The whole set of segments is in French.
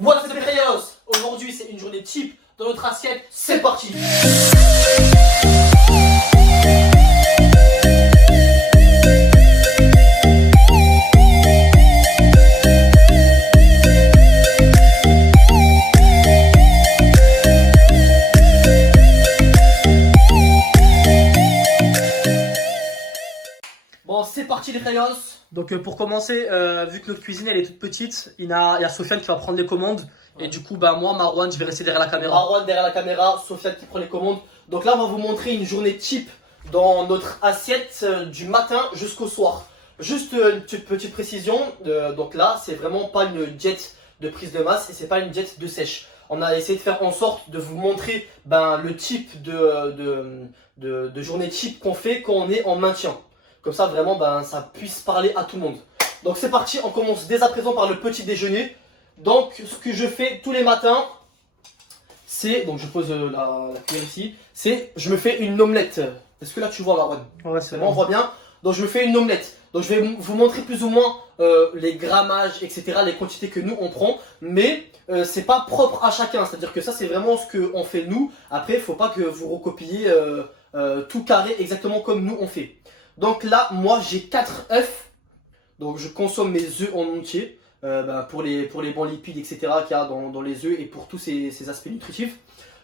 What's up les Rayos? Aujourd'hui c'est une journée type dans notre assiette, c'est parti. Bon, c'est parti les Rayos. Donc pour commencer, vu que notre cuisine elle est toute petite, il y a Sofiane qui va prendre les commandes. Ouais. Et du coup, bah moi, Marwan, je vais rester derrière la caméra. Marwan derrière la caméra, Sofiane qui prend les commandes. Donc là, on va vous montrer une journée type dans notre assiette du matin jusqu'au soir. Juste une petite précision, donc là, c'est vraiment pas une diète de prise de masse et c'est pas une diète de sèche. On a essayé de faire en sorte de vous montrer le type de journée type qu'on fait quand on est en maintien. Comme ça, vraiment, ça puisse parler à tout le monde. Donc c'est parti, on commence dès à présent par le petit déjeuner. Donc ce que je fais tous les matins, c'est, donc je pose la cuillère ici, c'est je me fais une omelette. Est-ce que là tu vois Marwan? Ouais, c'est bon, on voit bien. Donc je me fais une omelette. Donc je vais vous montrer plus ou moins les grammages, etc., les quantités que nous on prend. Mais c'est pas propre à chacun, c'est-à-dire que ça c'est vraiment ce qu'on fait nous. Après, il faut pas que vous recopiez tout carré exactement comme nous on fait. Donc là, moi j'ai 4 œufs. Donc je consomme mes œufs en entier. Pour les bons lipides, etc. qu'il y a dans les œufs et pour tous ces aspects nutritifs.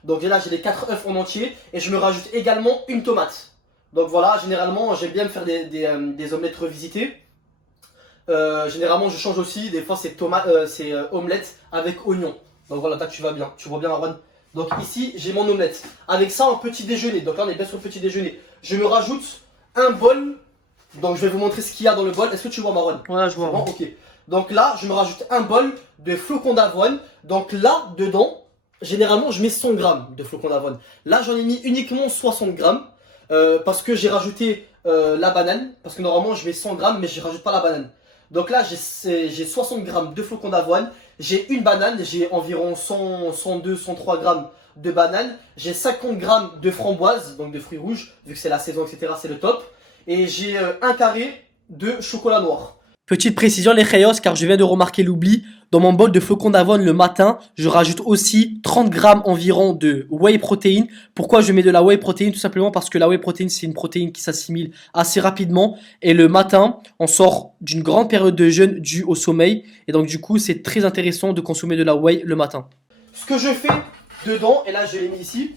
Donc là, j'ai les 4 œufs en entier et je me rajoute également une tomate. Donc voilà, généralement, j'aime bien me faire des omelettes revisitées. Généralement, je change aussi, des fois, c'est omelette avec oignon. Donc voilà, là, tu vois bien, Marwan. Donc ici, j'ai mon omelette. Avec ça, un petit déjeuner. Donc là, on est bien sur le petit déjeuner. Je me rajoute un bol. Donc je vais vous montrer ce qu'il y a dans le bol. Est-ce que tu vois, Marwan? Ouais, je vois. Bon, ok. Donc là, je me rajoute un bol de flocons d'avoine. Donc là, dedans, généralement, je mets 100 grammes de flocons d'avoine. Là, j'en ai mis uniquement 60 grammes parce que j'ai rajouté la banane. Parce que normalement, je mets 100 grammes, mais je rajoute pas la banane. Donc là, j'ai 60 grammes de flocons d'avoine. J'ai une banane, j'ai environ 102, 103 grammes de banane. J'ai 50 grammes de framboises, donc de fruits rouges, vu que c'est la saison, etc. C'est le top. Et j'ai un carré de chocolat noir. Petite précision les Rayos, car je viens de remarquer l'oubli, dans mon bol de flocons d'avoine le matin, je rajoute aussi 30 grammes environ de whey protein. Pourquoi je mets de la whey protein? Tout simplement parce que la whey protein c'est une protéine qui s'assimile assez rapidement et le matin on sort d'une grande période de jeûne due au sommeil et donc du coup c'est très intéressant de consommer de la whey le matin. Ce que je fais dedans, et là je l'ai mis ici,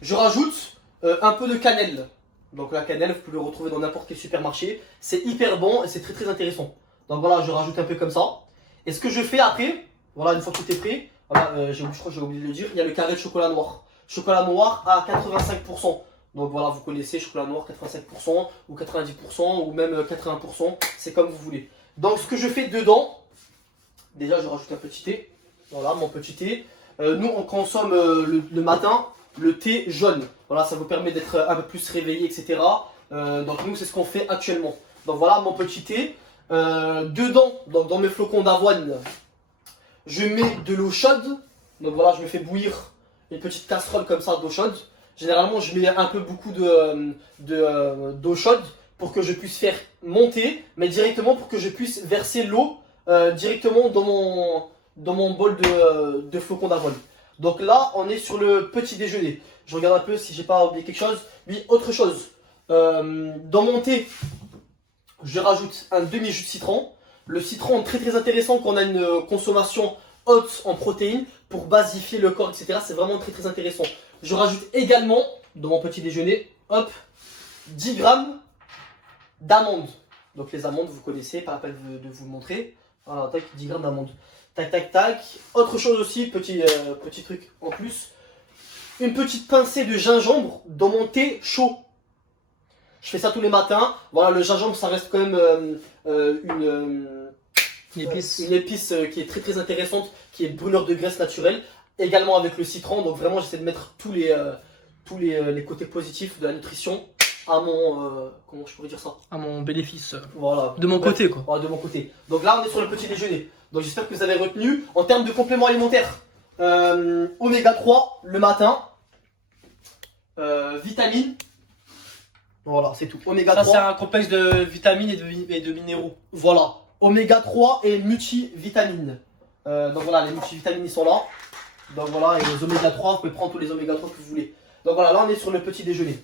je rajoute un peu de cannelle. Donc la cannelle, vous pouvez le retrouver dans n'importe quel supermarché. C'est hyper bon et c'est très intéressant. Donc voilà, je rajoute un peu comme ça. Et ce que je fais après, voilà, une fois que tout est prêt, voilà, je crois que j'ai oublié de le dire, il y a le carré de chocolat noir. Chocolat noir à 85%. Donc voilà, vous connaissez chocolat noir 85% ou 90% ou même 80%, c'est comme vous voulez. Donc ce que je fais dedans, déjà je rajoute un petit thé. Voilà, mon petit thé. Nous on consomme le matin le thé jaune. Voilà, ça vous permet d'être un peu plus réveillé, etc. Donc nous, c'est ce qu'on fait actuellement. Donc voilà mon petit thé. Dedans, donc dans mes flocons d'avoine, je mets de l'eau chaude. Donc voilà, je me fais bouillir une petite casserole comme ça d'eau chaude. Généralement, je mets un peu beaucoup d'eau chaude pour que je puisse faire monter, mais directement pour que je puisse verser l'eau directement dans mon bol de flocons d'avoine. Donc là, on est sur le petit déjeuner. Je regarde un peu si j'ai pas oublié quelque chose. Oui, autre chose. Dans mon thé, je rajoute un demi-jus de citron. Le citron, très intéressant quand on a une consommation haute en protéines pour basifier le corps, etc. C'est vraiment très intéressant. Je rajoute également, dans mon petit déjeuner, hop, 10 grammes d'amandes. Donc les amandes, vous connaissez, pas la peine de vous le montrer. Voilà, tac, 10 grammes d'amandes. Tac. Autre chose aussi, petit truc en plus. Une petite pincée de gingembre dans mon thé chaud. Je fais ça tous les matins. Voilà, le gingembre, ça reste quand même une épice qui est très intéressante, qui est brûleur de graisse naturelle. Également avec le citron. Donc vraiment, j'essaie de mettre tous les côtés positifs de la nutrition à mon comment je pourrais dire ça, à mon bénéfice, voilà, de mon côté quoi. Voilà, de mon côté. Donc là on est sur le petit déjeuner. Donc j'espère que vous avez retenu. En termes de compléments alimentaires, oméga 3 le matin, vitamines. Voilà, c'est tout. Oméga 3. Ça c'est un complexe de vitamines et de minéraux. Voilà. Oméga 3 et multivitamines. Donc voilà, les multivitamines ils sont là. Donc voilà, et les oméga 3, vous pouvez prendre tous les oméga 3 que vous voulez. Donc voilà, là on est sur le petit déjeuner.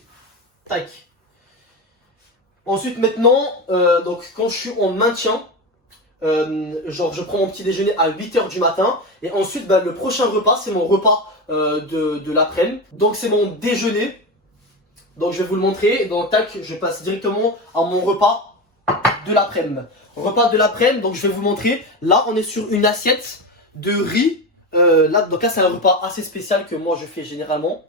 Tac. Ensuite maintenant, donc quand je suis en maintien, genre je prends mon petit déjeuner à 8h du matin. Et ensuite le prochain repas, c'est mon repas de l'après-midi. Donc c'est mon déjeuner. Donc je vais vous le montrer. Donc tac, je passe directement à mon repas de l'après-midi. Repas de l'après-midi, donc je vais vous montrer. Là on est sur une assiette de riz. Donc là c'est un repas assez spécial que moi je fais généralement.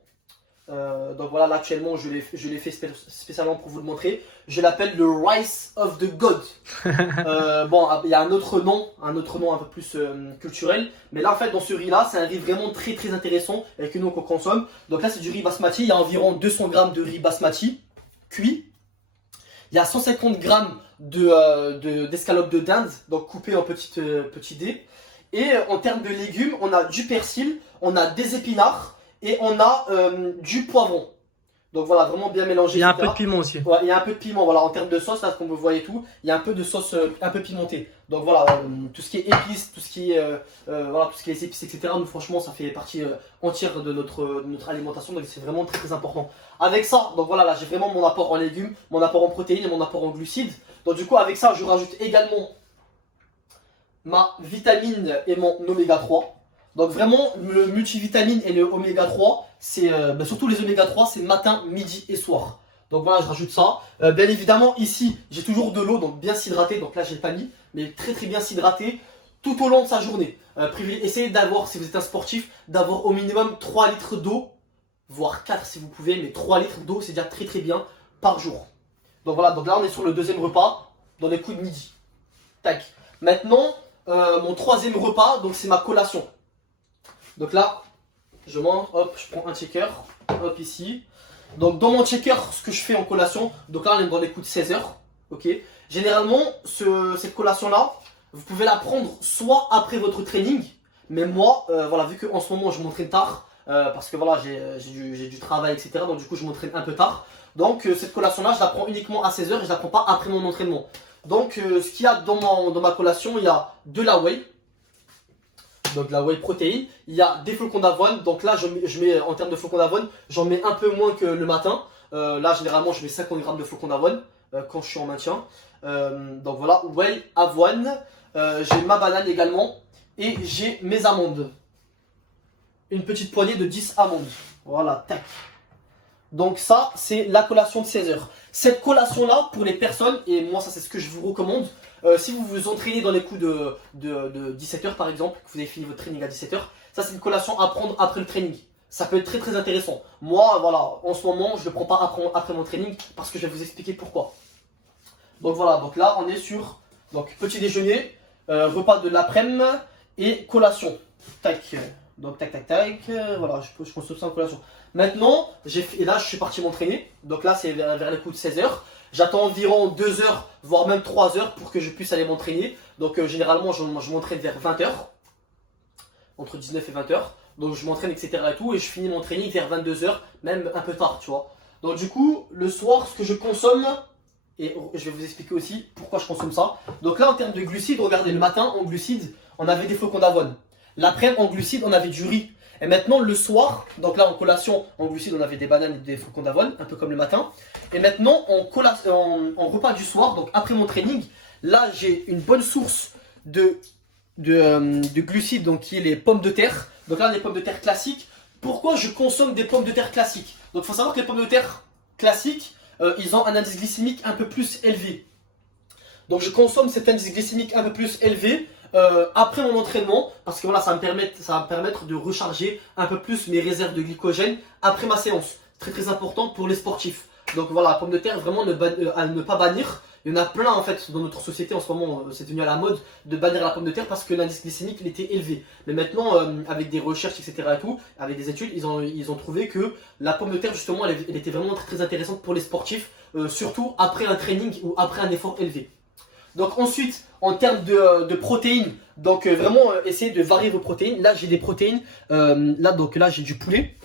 Donc voilà, là actuellement je l'ai fait spécialement pour vous le montrer. Je l'appelle le Rice of the God. Bon, il y a un autre nom un peu plus culturel. Mais là en fait dans ce riz là, c'est un riz vraiment très très intéressant et que nous qu'on consomme. Donc là c'est du riz basmati, il y a environ 200 grammes de riz basmati cuit. Il y a 150 grammes d'escalope de dinde, donc coupé en petits dés. Et en termes de légumes, on a du persil, on a des épinards. Et on a du poivron. Donc voilà, vraiment bien mélangé. Il y a un peu de piment aussi. Ouais, il y a un peu de piment. Voilà, en termes de sauce, là, comme vous voyez tout, il y a un peu de sauce un peu pimentée. Donc voilà, tout ce qui est épices, tout ce qui est voilà, tout ce qui est les épices, etc. Nous, franchement, ça fait partie entière de notre alimentation. Donc c'est vraiment très très important. Avec ça, donc voilà, là, j'ai vraiment mon apport en légumes, mon apport en protéines et mon apport en glucides. Donc du coup, avec ça, je rajoute également ma vitamine et mon oméga 3. Donc vraiment, le multivitamine et le oméga 3, c'est surtout les oméga 3, c'est matin, midi et soir. Donc voilà, je rajoute ça. Bien évidemment, ici, j'ai toujours de l'eau, donc bien s'hydrater. Donc là, j'ai pas mis, mais très très bien s'hydrater tout au long de sa journée. Essayez d'avoir, si vous êtes un sportif, d'avoir au minimum 3 litres d'eau, voire 4 si vous pouvez, mais 3 litres d'eau, c'est déjà très très bien par jour. Donc voilà, donc là, on est sur le deuxième repas, dans les coups de midi. Tac. Maintenant, mon troisième repas, donc c'est ma collation. Donc là, je mange, hop, je prends un checker, hop ici. Donc dans mon checker, ce que je fais en collation, donc là on est dans les coups de 16h, ok. Généralement, cette collation-là, vous pouvez la prendre soit après votre training, mais moi, voilà, vu qu'en ce moment je m'entraîne tard, parce que voilà, j'ai du travail, etc. Donc du coup je m'entraîne un peu tard. Donc cette collation-là, je la prends uniquement à 16h et je la prends pas après mon entraînement. Donc ce qu'il y a dans ma collation, il y a de la whey. Donc la whey protéine, il y a des flocons d'avoine. Donc là je mets en termes de flocons d'avoine, j'en mets un peu moins que le matin. Là généralement je mets 50 grammes de flocons d'avoine quand je suis en maintien. Donc voilà, whey, avoine, j'ai ma banane également et j'ai mes amandes. Une petite poignée de 10 amandes. Voilà, tac. Donc ça c'est la collation de 16h. Cette collation là pour les personnes, et moi ça c'est ce que je vous recommande. Si vous vous entraînez dans les coups de 17h par exemple, que vous avez fini votre training à 17h, ça c'est une collation à prendre après le training. Ça peut être très très intéressant. Moi voilà, en ce moment je ne le prends pas après mon training parce que je vais vous expliquer pourquoi. Donc voilà, donc là on est sur donc, petit déjeuner, repas de l'après-midi et collation. Tac, donc tac tac tac, voilà, je consomme ça en collation. Maintenant, et là je suis parti m'entraîner, donc là c'est vers les coups de 16h. J'attends environ 2 heures, voire même 3 heures pour que je puisse aller m'entraîner. Donc généralement je m'entraîne vers 20h, entre 19 et 20h. Donc je m'entraîne etc. et tout, et je finis mon training vers 22h, même un peu tard, tu vois. Donc du coup, le soir, ce que je consomme, et je vais vous expliquer aussi pourquoi je consomme ça. Donc là en termes de glucides, regardez, le matin en glucides, on avait des flocons d'avoine. L'après-midi en glucides, on avait du riz. Et maintenant le soir, donc là en collation, en glucides, on avait des bananes et des flocons d'avoine, un peu comme le matin. Et maintenant en repas du soir, donc après mon training, là j'ai une bonne source de glucides, donc qui est les pommes de terre. Donc là les pommes de terre classiques. Pourquoi je consomme des pommes de terre classiques? Donc il faut savoir que les pommes de terre classiques, ils ont un indice glycémique un peu plus élevé. Donc je consomme cet indice glycémique un peu plus élevé après mon entraînement, parce que voilà, ça va me permettre de recharger un peu plus mes réserves de glycogène après ma séance. Très très important pour les sportifs. Donc voilà, la pomme de terre, vraiment à ne pas bannir. Il y en a plein en fait dans notre société en ce moment, c'est devenu à la mode de bannir la pomme de terre parce que l'indice glycémique il était élevé. Mais maintenant, avec des recherches etc. et tout, avec des études, ils ont trouvé que la pomme de terre justement, elle était vraiment très, très intéressante pour les sportifs, surtout après un training ou après un effort élevé. Donc ensuite, en termes de protéines, donc vraiment essayez de varier vos protéines. Là j'ai des protéines, là j'ai du poulet,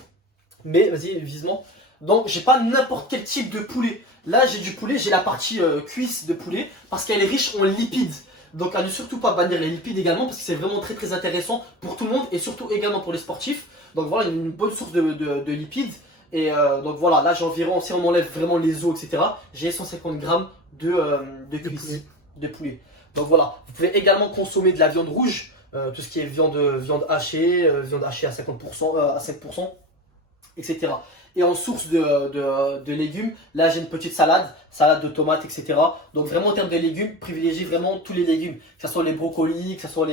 mais vas-y visement. Donc j'ai pas n'importe quel type de poulet. Là j'ai du poulet, j'ai la partie cuisse de poulet parce qu'elle est riche en lipides. Donc à ne surtout pas bannir les lipides également parce que c'est vraiment très très intéressant pour tout le monde et surtout également pour les sportifs. Donc voilà, il y a une bonne source de lipides. Et donc voilà, là j'ai environ, si on enlève vraiment les os, etc., j'ai 150 grammes de cuisses, de poulet. Donc voilà, vous pouvez également consommer de la viande rouge, tout ce qui est viande hachée à 50%, à 5%, etc. Et en source de légumes, là j'ai une petite salade de tomates, etc. Donc vraiment en termes de légumes, privilégiez vraiment tous les légumes, que ce soit les brocolis, que ce soit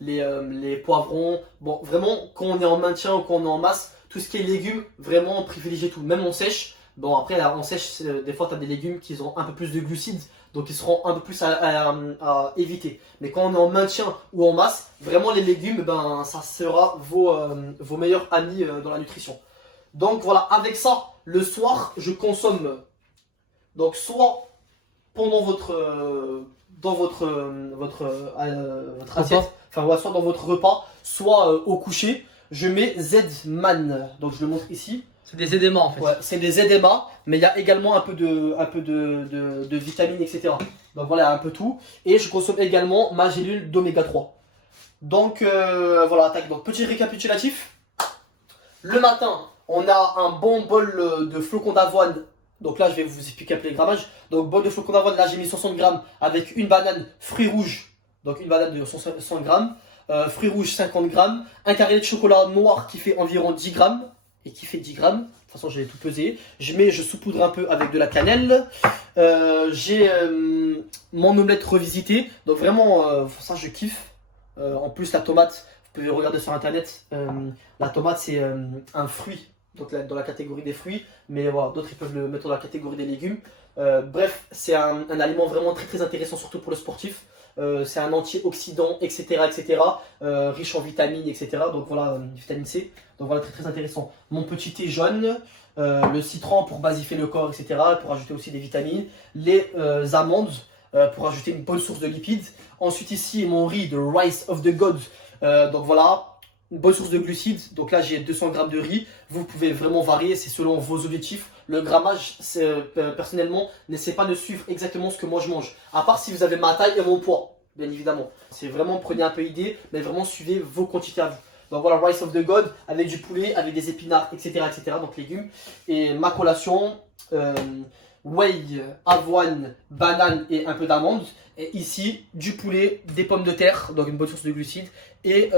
les poivrons. Bon, vraiment, quand on est en maintien ou quand on est en masse, tout ce qui est légumes, vraiment privilégiez tout, même en sèche. Bon après là, en sèche, des fois tu as des légumes qui ont un peu plus de glucides, donc ils seront un peu plus à éviter. Mais quand on est en maintien ou en masse, vraiment les légumes, ben, ça sera vos meilleurs amis dans la nutrition. Donc voilà, avec ça, le soir, je consomme, donc soit pendant votre assiette, enfin ouais, soit dans votre repas, soit au coucher, je mets Z-Man. Donc je le montre ici. C'est des édémas en fait. Ouais, c'est des édémas, mais il y a également un peu de vitamines, etc. Donc voilà, un peu tout. Et je consomme également ma gélule d'oméga 3. Donc voilà, tac. Donc petit récapitulatif. Le matin, on a un bon bol de flocons d'avoine. Donc là, je vais vous expliquer un peu les grammages. Donc bol de flocons d'avoine, là j'ai mis 60 grammes avec une banane, fruits rouges. Donc une banane de 100 grammes. Fruits rouges 50 grammes. Un carré de chocolat noir qui fait environ 10 grammes. Et qui fait 10 grammes. De toute façon, j'ai tout pesé. Je saupoudre un peu avec de la cannelle. J'ai mon omelette revisitée. Donc vraiment, ça je kiffe. En plus, la tomate, vous pouvez regarder sur internet. La tomate, c'est un fruit. Donc là, dans la catégorie des fruits. Mais voilà, d'autres ils peuvent le mettre dans la catégorie des légumes. Bref, c'est un aliment vraiment très très intéressant, surtout pour le sportif. C'est un antioxydant, etc., etc., riche en vitamines, etc. Donc voilà, vitamine C. Donc voilà, très très intéressant. Mon petit thé jaune, le citron pour basifier le corps, etc., pour ajouter aussi des vitamines. Les amandes pour ajouter une bonne source de lipides. Ensuite ici, mon riz de Rice of the Gods. Donc voilà, une bonne source de glucides. Donc là, j'ai 200 grammes de riz. Vous pouvez vraiment varier, c'est selon vos objectifs. Le grammage, personnellement, n'essayez pas de suivre exactement ce que moi je mange. À part si vous avez ma taille et mon poids, bien évidemment. C'est vraiment, prenez un peu idée, mais vraiment suivez vos quantités à vous. Donc voilà, Rice of the God, avec du poulet, avec des épinards, etc., etc., donc légumes. Et ma collation, whey, avoine, banane et un peu d'amande. Et ici, du poulet, des pommes de terre, donc une bonne source de glucides, et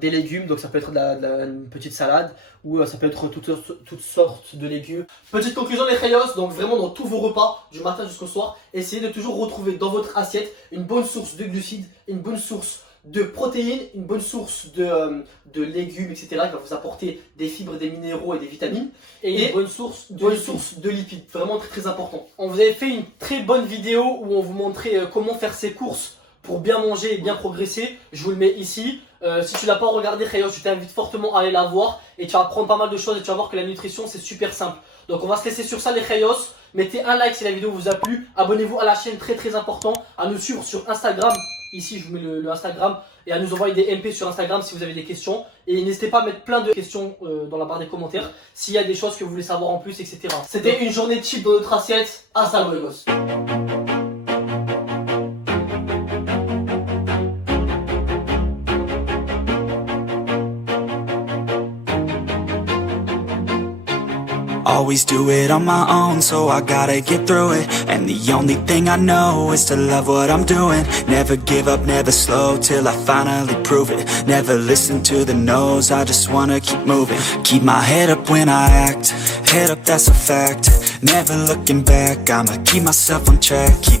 des légumes, donc ça peut être une petite salade, ou ça peut être toutes sortes de légumes. Petite conclusion les Reyos, donc vraiment dans tous vos repas, du matin jusqu'au soir, essayez de toujours retrouver dans votre assiette une bonne source de glucides, une bonne source de protéines, une bonne source de légumes, etc. qui va vous apporter des fibres, des minéraux et des vitamines. Et une bonne source de lipides, vraiment très très important. On vous avait fait une très bonne vidéo où on vous montrait comment faire ses courses pour bien manger et bien progresser. Je vous le mets ici. Si tu l'as pas regardé, Reyos, je t'invite fortement à aller la voir et tu vas apprendre pas mal de choses et tu vas voir que la nutrition c'est super simple. Donc on va se laisser sur ça les Reyos. Mettez un like si la vidéo vous a plu. Abonnez-vous à la chaîne, très très important. À nous suivre sur Instagram. Ici je vous mets le Instagram. Et à nous envoyer des MP sur Instagram si vous avez des questions. Et n'hésitez pas à mettre plein de questions dans la barre des commentaires. S'il y a des choses que vous voulez savoir en plus, etc. C'était une journée cheap dans notre assiette. Hasta luego. Always do it on my own, so I gotta get through it. And the only thing I know is to love what I'm doing. Never give up, never slow, till I finally prove it. Never listen to the no's, I just wanna keep moving. Keep my head up when I act, head up that's a fact. Never looking back, I'ma keep myself on track. Keep